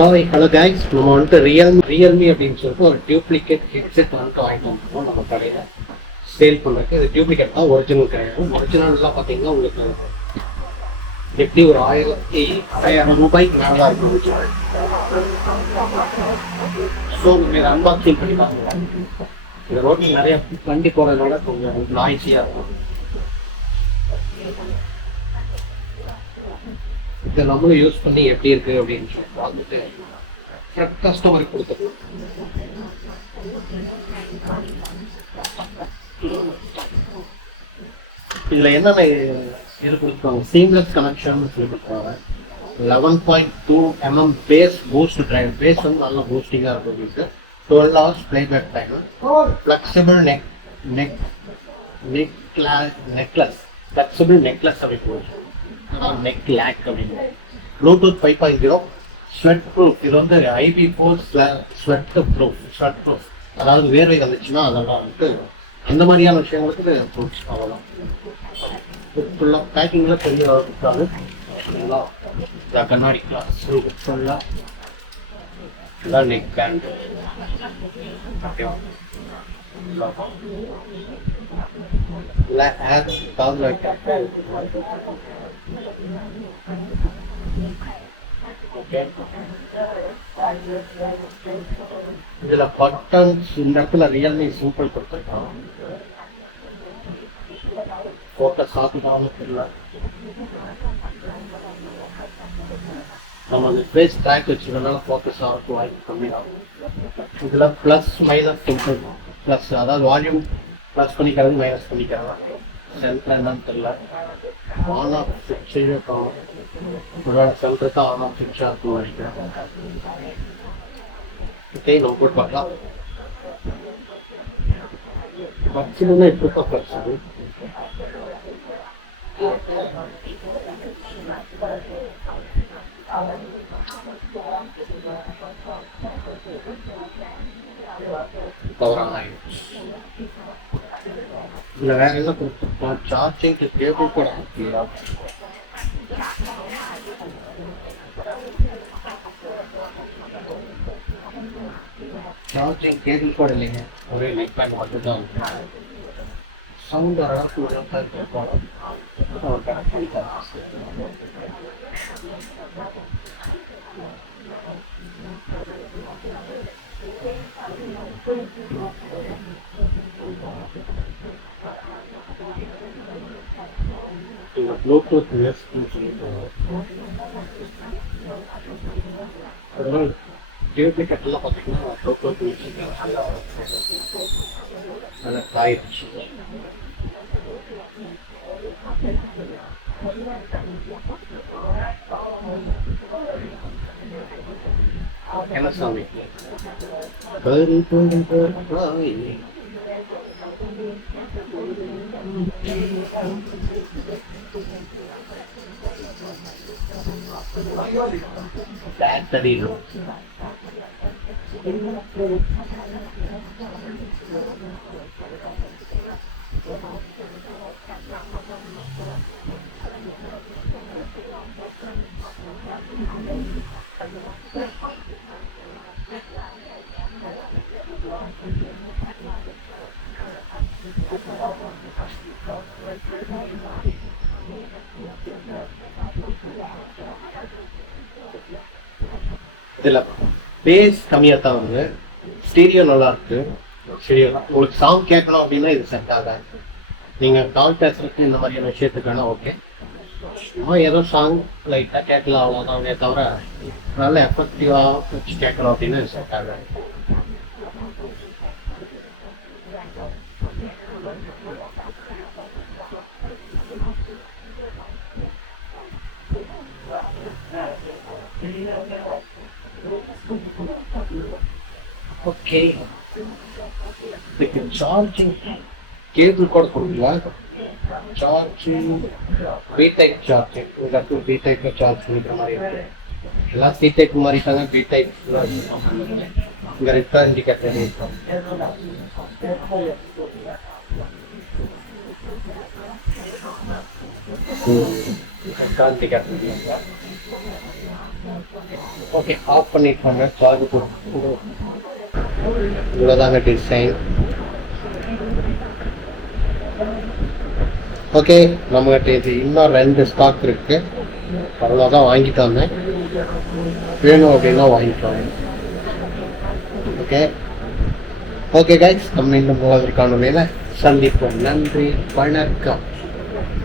Hello guys, நம்ம வந்துட்டு Realme அப்படின்னு சொல்லிட்டு ஒரு டூப்ளிகேட் ஹெட்செட் வந்துட்டு வாங்கிட்டு வந்துருக்கோம் நம்ம கடையில் சேல் பண்ணுறதுக்கு. இது டூப்ளிகேட் தான், ஒரிஜினல் கிடையாது. ஒரிஜினல்லாம் பார்த்தீங்கன்னா உங்களுக்கு எப்படி ஒரு 1000 ரூபாய்க்கு மேலே தான் இருக்கும். ஸோ நீங்கள் இதை அன்பாக்சிங் பண்ணி பாருங்க. இந்த ரோட்டில் நிறைய வண்டி போகிறதுனால கொஞ்சம் நாய்ஸியாக இருக்கும். இதை நம்மளும் யூஸ் பண்ணி எப்படி இருக்கு அப்படின்னு சொல்லி பார்த்துட்டு கஸ்டமருக்கு கொடுத்துருக்கோம். இதில் என்னென்ன இது கொடுத்துருக்காங்க, சீம்லெஸ் கனெக்ஷன் சொல்லி கொடுத்துருக்காங்க. 11.2 mm bass boost drive, bass வந்து நல்ல பூஸ்டிங்காக இருக்கும். உங்களுக்கு 12 hours playback time, flexible necklace flexible necklace அப்படி போகுது, நெக் லேக் அப்படின்னு. Bluetooth 5.0, sweat proof. இது வந்து IP4 ஸ்வெட் ப்ரூஃப், அதாவது வேர்வை வந்துச்சுன்னா அதெல்லாம் வந்துட்டு அந்த மாதிரியான விஷயங்களுக்கு இது ப்ரூஃப். அவ்வளோதான். ஃபுல்லாக பேக்கிங்கில் பெரிய இருக்காது. ஃபுல்லாக கண்ணாடி கிளாஸ், ஃபுல்லாக எல்லாம் நெக் பேண்ட். ஓகேவா? இல்லை ஆட் காது வைக்க. ஓகே, இதுல பட்டன்ஸ் இந்த இடத்துல ரியல்மி சிம்பிள் கொடுத்துருக்கான். ஃபோக்கஸ் ஆகுதான்னு தெரியல. நம்ம அந்த ஃபேஸ் ட்ராக் வச்சுக்கிறதுனால ஃபோக்கஸ் ஆகிறதுக்கு வாய்ப்பு கம்மியாகும். இதுல ப்ளஸ் மைனஸ் சிம்பிள், ப்ளஸ் அதாவது வால்யூம் ப்ளஸ் பண்ணிக்கிறது, மைனஸ் பண்ணிக்கிறது. சென்டர் என்னன்னு தெரியல. ஆன் ஆஃப் சுவிட்சையே காணும். ஒருவேளை சென்டர் தான் ஆன் ஆஃப் சுவிட்சாக இருக்கும் நினைக்கிறேன். ஓகே, நம்ம போட்டு பார்க்கலாம். பட்சிலுன்னா இப்படி தான் பட்சது. தவறான இல்லை, வேற என்ன கொடுத்துருக்கோம். சார்ஜிங் கேபிள் கூட முக்கியா. சார்ஜிங் கேபிள் கூட இல்லைங்க, ஒரே நெக் பேண்ட் மட்டும் தான். சவுண்ட் வர அளவுக்கு ஒரு போனோம் அவர் கனெக்ட் பண்ணிட்டார். ப்ளூடூத் டூப்ளிகேட்லாம் பார்த்தீங்கன்னா ப்ளூடூத் நல்லா காயிடுச்சு. என்ன சாமி பேட்டரி இதில் பேஸ் கம்மியாக தான் வருது. ஸ்டீரியோ நல்லா இருக்கு. ஸ்டீரியோ உங்களுக்கு சவுண்ட் கேட்கணும் அப்படின்னா இது செட் ஆகாது. நீங்கள் கால் பேசுறதுக்கு இந்த மாதிரியான விஷயத்துக்கான ஓகே. சும்மா ஏதோ சாங் லைட்டாக கேட்கலாம், அவ்வளோதான். தவிர நல்ல எஃபெக்டிவாக வச்சு கேட்கணும் அப்படின்னு இது செட் ஆகாது. ஓகே, இதுக்கு சார்ஜிங் கேபிள் கூட கொடுக்கலாம். சார்ஜிங் பி டைப் சார்ஜிங், இந்த பி டைப்ல சார்ஜ் பண்ணிக்கிற மாதிரி இருக்கு. எல்லாம் சி டைப் மாதிரி தாங்க. பி டைப் இங்கே ரெட்டா இண்டிகேட்டர் இருக்கும். ரெட்டா இண்டிகேட்டர் ஓகே, ஆஃப் பண்ணிட்டாங்க. சார்ஜ் போட்டு இவ்வளோதாங்க டிசைன். ஓகே, நம்மகிட்ட இது இன்னும் 2 ஸ்டாக் இருக்கு. அவ்வளோதான் வாங்கிட்டு வந்தேன். வேணும் அப்படின்னா வாங்கிக்கலாம். ஓகே ஓகே கைஸ், நம்ம இன்னும் போவதற்கான வேலை சந்திப்போம். நன்றி, வணக்கம்.